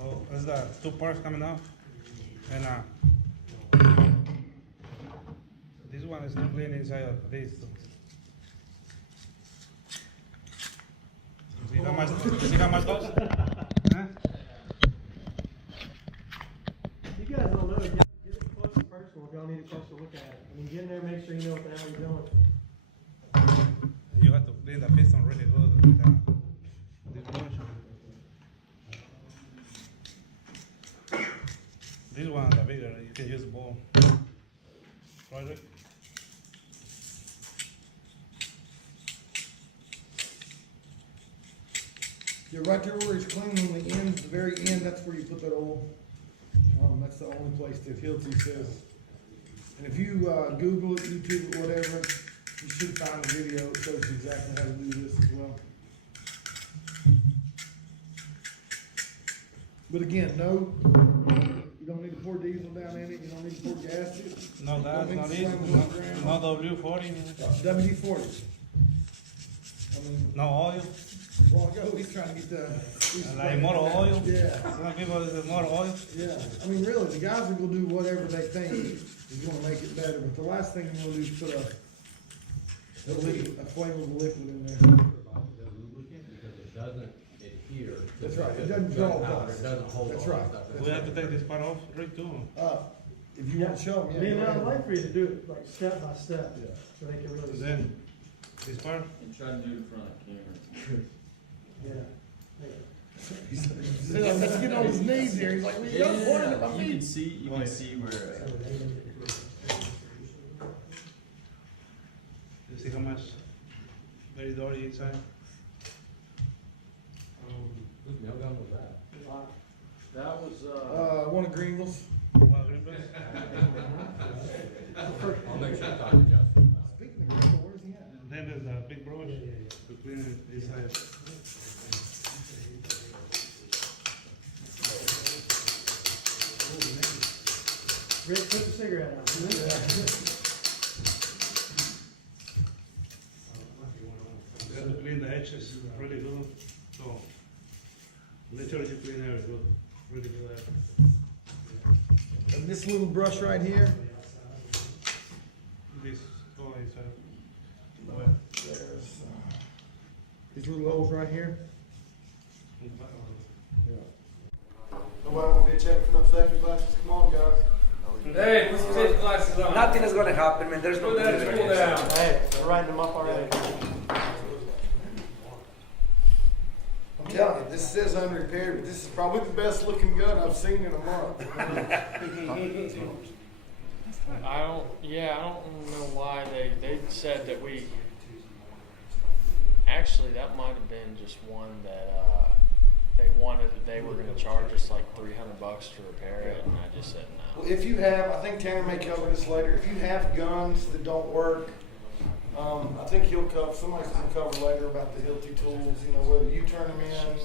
So there's the two parts coming out, and this one is clean inside of this. See how much goes? Huh? You guys don't know, get it close and personal if y'all need a closer look at it. I mean, get in there, make sure you know what the hell you're doing. You have to clean the piston really good with this brush. This one, the bigger, you can use both. Project. Yeah, right there where it's clean on the end, the very end, that's where you put that oil. That's the only place that Hilti says. And if you Google it, YouTube it, whatever, you should find a video that shows you exactly how to do this as well. But again, no, you don't need to pour diesel down in it, you don't need to pour gas in it. No gas, no diesel, no W40, WD-40. I mean, no oil. a while ago, he's trying to get the. Like motor oil. Yeah. Some people say motor oil. Yeah, I mean, really, the guys are gonna do whatever they think is gonna make it better, but the last thing you wanna do is put a flammable liquid in there. Because it doesn't adhere. That's right, it doesn't draw dust. It doesn't hold. That's all the right. stuff. We have to take this part off, right too. If you want to show them, I mean, yeah. I'd like for you to do it like step by step, Yeah. so they can really see. Then this part. And try to do it in front of the camera. Yeah. Let's get on his knees here, he's like, well, you got pointing at my You can feet. see, you can see where, You see how much very dirty inside. Whose nail gun was that? that was, One of Gringle's. Well, green bus. I'll make sure to talk to Justin. Speaking of Gringle, where's he at? Then there's the big brush to clean it inside. Rick, put the cigarette out. You have to clean the edges really good. So literally you clean everything good, really good. And this little brush right here, This all inside. there's, these little holes right here. Nobody want to be checking for no safety glasses? Come on, guys. hey, put some safety glasses on. Nothing is gonna happen, man. There's no. Pull down. Hey, we're writing them up already. I'm telling you, this says unrepaired, but this is probably the best looking gun I've seen in a month. I don't know why they said that we, actually, that might have been just one that, they were gonna charge us like $300 to repair it, and I just said no. Well, if you have, I think Tanner may cover this later, if you have guns that don't work, I think he'll cover, somebody's gonna cover later about the Hilti tools, you know, whether you turn them in,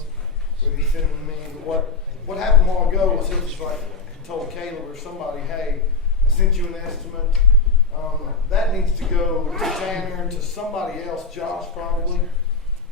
whether you send them to me, but what happened a while ago was it was like, I told Caleb or somebody, hey, I sent you an estimate, that needs to go to Tanner, to somebody else, Josh probably,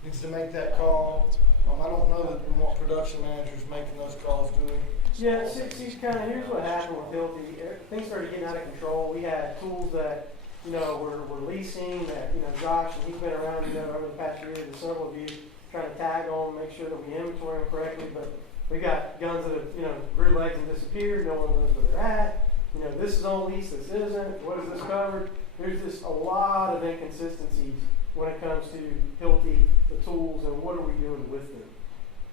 needs to make that call. I don't know that we want production managers making those calls, do we? Yeah, here's what happened with Hilti. Things started getting out of control. We had tools that, we're leasing that, Josh, and he's been around, over the past year, and several of you trying to tag on, make sure that we inventory them correctly, but we got guns that have, grew legs and disappeared, no one knows where they're at. This is on lease, this isn't, what is this covered? There's just a lot of inconsistencies when it comes to Hilti, the tools, and what are we doing with them.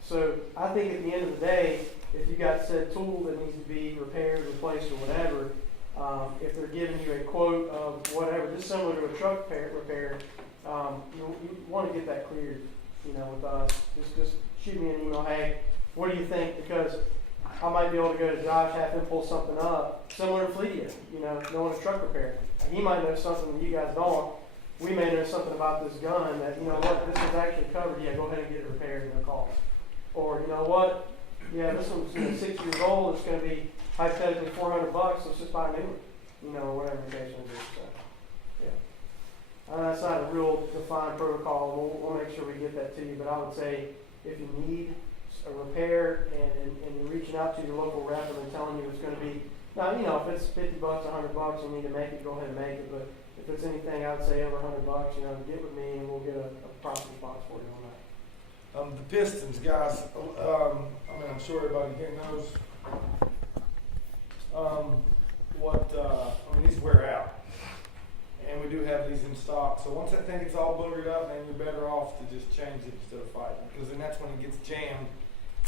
So I think at the end of the day, if you got said tool that needs to be repaired, replaced, or whatever, if they're giving you a quote of whatever, just similar to a truck repair, you want to get that cleared, with us. Just shoot me an email, hey, what do you think? Because I might be able to go to Josh, have him pull something up, similar to Fleetia, knowing a truck repair. He might know something that you guys don't. We may know something about this gun that, this is actually covered, yeah, go ahead and get it repaired, no cost. Or, yeah, this one's 6 years old, it's gonna be hypothetically $400, let's just buy a new one, or whatever the case may be, so, yeah. That's not a real defined protocol, we'll make sure we get that to you, but I would say if you need a repair and you're reaching reaching out to your local rep and then telling you it's gonna be, now, you know, if it's $50, $100, you need to make it, go ahead and make it, but if it's anything, I would say over $100, you know, get with me and we'll get a proper response for you on that. The Pistons, guys, I mean, I'm sure everybody here knows, I mean, these wear out. And we do have these in stock, so once that thing gets all boogered up, then you're better off to just change it instead of fighting, because then that's when it gets jammed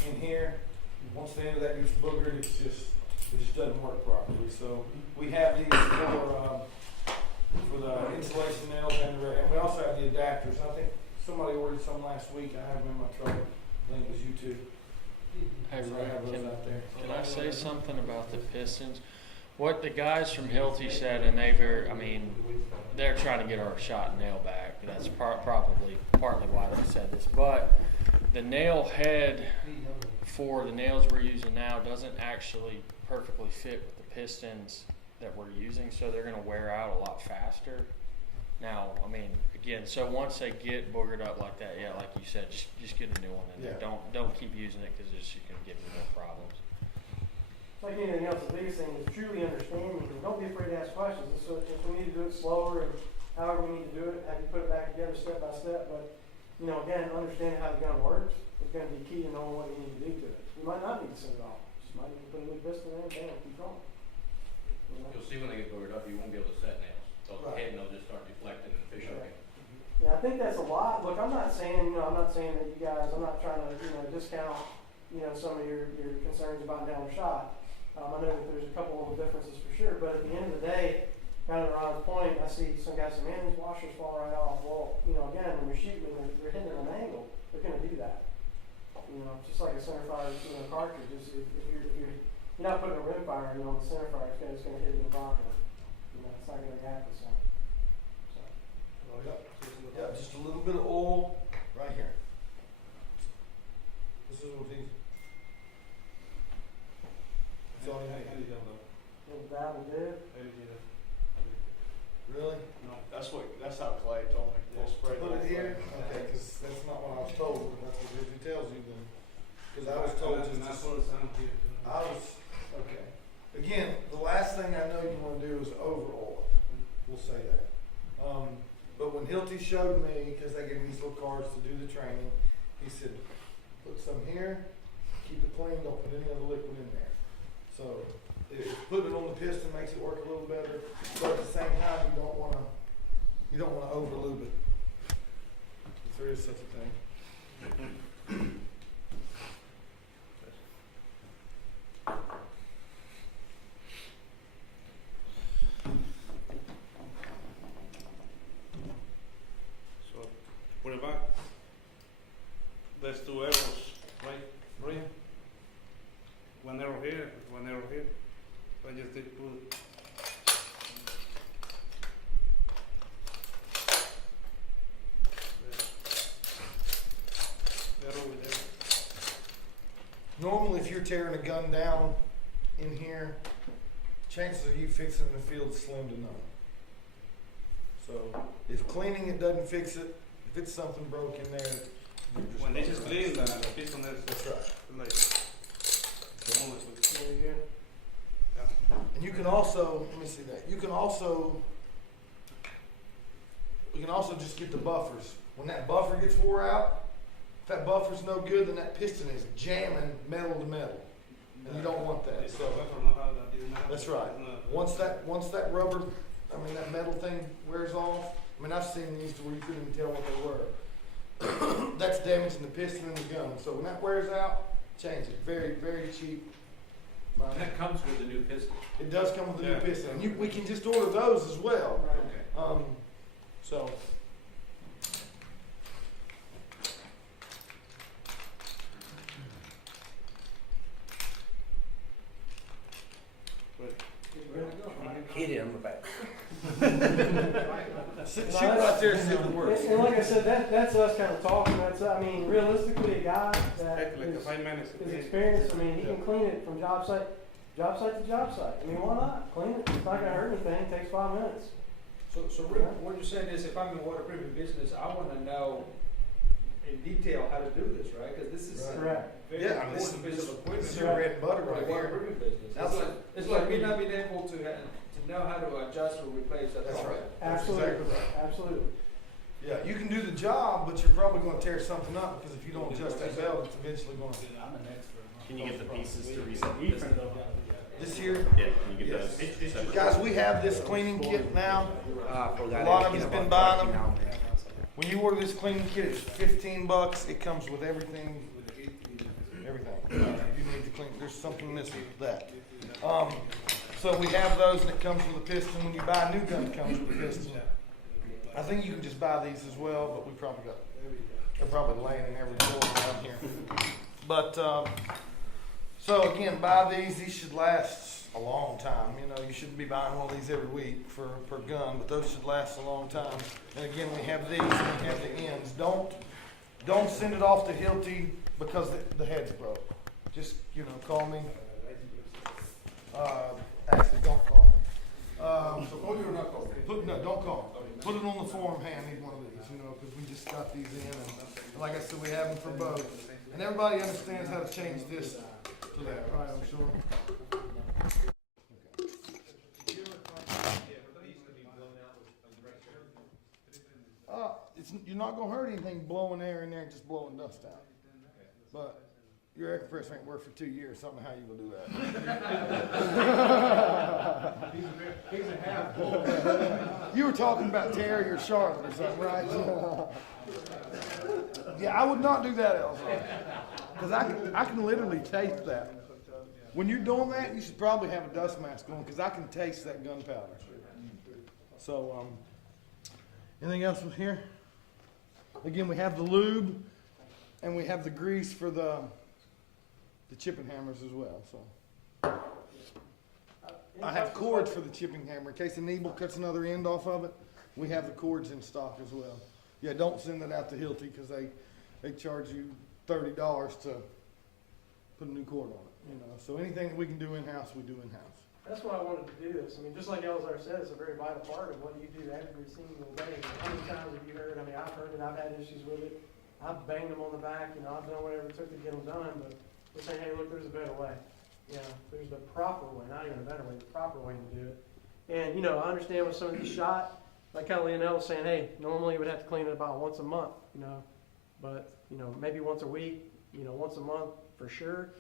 in here. Once the end of that gets boogered, it just doesn't work properly. So we have these for the insulation nails, and we also have the adapters. I think somebody ordered some last week. I have them in my truck. I think it was you two. Hey, So I have Ray, those out there. can I say something about the Pistons? What the guys from Hilti said, and they're trying to get our shot nail back. That's probably partly why they said this. But the nail head for the nails we're using now doesn't actually perfectly fit with the pistons that we're using, so they're going to wear out a lot faster. Now, I mean, again, so once they get boogered up like that, yeah, like you said, just get a new one in there. Yeah. Don't keep using it because it's just going to give you more problems. Like anything else, the biggest thing is truly understanding, and don't be afraid to ask questions. And so if we need to do it slower and however we need to do it, have you put it back together step by step. But, you know, again, understanding how the gun works is going to be key to knowing what you need to do to it. You might not need to send it off. Just might need to put a new piston in, bam, keep going. You know? You'll see when they get boogered up, you won't be able to set nails. They'll Right. hit and they'll just start deflecting and fish Right. hooking. Yeah, I think that's a lot. Look, I'm not saying that you guys, I'm not trying to, discount, some of your concerns about down shot. I know that there's a couple of differences for sure, but at the end of the day, kind of around the point, I see some guys say, man, these washers fall right off. Well, again, when you're shooting, they're hitting at an angle, they're going to do that. Just like a center fire, cartridge, if you're not putting a rim fire in on the center fire, it's going to hit it properly. It's not going to react the same. Yeah, just a little bit of oil right here. This is what these. That's all you need. And that will do. Really? No, that's how Clay told me. We'll spray Put it here? Okay, because that's not what I was told. That's what he tells you then. Because I was told just to. I was, okay. Again, the last thing I know you want to do is over oil it. We'll say that. But when Hilti showed me, because they gave me these little cards to do the training, he said, put some here, keep it clean, don't put any other liquid in there. So putting it on the piston makes it work a little better, but at the same time, you don't want to overlube it. If there is such a thing. So, put it back. There's 2 arrows, right? Right? One arrow here, one arrow here. So I just did put. Arrow with arrow. Normally, if you're tearing a gun down in here, chances of you fixing the field is slim to none. So, if cleaning it doesn't fix it, if it's something broke in there, you're just When this is not clean, right. the piston is That's right. like the moment with. There you go. Yeah. And you can also, let me see that. We can also just get the buffers. When that buffer gets wore out, if that buffer's no good, then that piston is jamming metal to metal, and you don't want that. So that's right. Once that rubber, that metal thing wears off. I've seen these to where you couldn't even tell what they were. That's damaging the piston and the gun. So when that wears out, change it. Very, very cheap. That comes with a new piston. It does come with a new Yeah. piston. And we can just order those as well. Right. So. Hit it on the back. Shoot right there and see if it works. And like I said, that's us kind of talking. Realistically, a guy that Like a is 5 minutes. experienced, he can clean it from job site to job site. Why not? Clean it. It's not going to hurt anything. It takes 5 minutes. So Rick, what you're saying is if I'm in the waterproofing business, I want to know in detail how to do this, right? Because this is Right. a Correct. very Yeah, I mean, important piece of equipment. this is your bread and butter for right the water here. improvement business. That's It's like me not being able to know how to adjust or replace that. That's problem. right. That's Absolutely, exactly right. absolutely. Yeah, you can do the job, but you're probably gonna tear something up, because if you don't adjust that belt, it's eventually gonna. Can you get the pieces to reset the piston? This here, Yeah, can you get those separate? guys, we have this cleaning kit now. I forgot A lot of everything us been about buying them. parking out. When you order this cleaning kit, it's $15. It comes with everything. Everything. You need to clean. There's something missing with that. So we have those, and it comes with a piston. When you buy a new gun, it comes with a piston. I think you can just buy these as well, but we probably got. They're probably laying in every drawer around here. But so again, buy these. These should last a long time. You know, you shouldn't be buying one of these every week per gun, but those should last a long time. And again, we have these, and we have the ends. Don't send it off to Hilti because the head's broke. Just, you know, call me. Actually, don't call me. So call you or not call me? No, don't call me. Put it on the form, hey, I need one of these, you know, because we just got these in, and like I said, we have them for both. And everybody understands how to change this to that, right, I'm sure? You're not gonna hurt anything blowing air in there and just blowing dust out. But your air compressor ain't worked for 2 years, so I don't know how you gonna do that. You were talking about Terry or Charlotte or something, right? Yeah, I would not do that, Elsa. Because I can literally taste that. When you're doing that, you should probably have a dust mask on, because I can taste that gunpowder. So, anything else with here? Again, we have the lube, and we have the grease for the chipping hammers as well. So, I have cords for the chipping hammer in case the needle cuts another end off of it. We have the cords in stock as well. Yeah, don't send it out to Hilti because they charge you $30 to put a new cord on it. You know, so anything that we can do in house, we do in house. That's why I wanted to do this. I mean, just like Elzar said, it's a very vital part of what you do every single day. How many times have you heard? I mean, I've heard it. I've had issues with it. I've banged them on the back. You know, I've done whatever it took to get them done. But we're saying, hey, look, there's a better way. You know, there's the proper way, not even a better way, the proper way to do it. And, you know, I understand with some of these shot, like how Leonel was saying, hey, normally we would have to clean it about once a month, you know. But, you know, maybe once a week, you know, once a month for sure.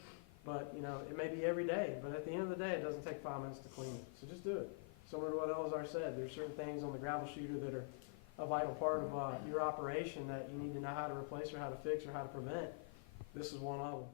But, you know, it may be every day. But at the end of the day, it doesn't take 5 minutes to clean it. So just do it. Similar to what Elzar said, there's certain things on the gravel shooter that are a vital part of your operation that you need to know how to replace or how to fix or how to prevent. This is one of them.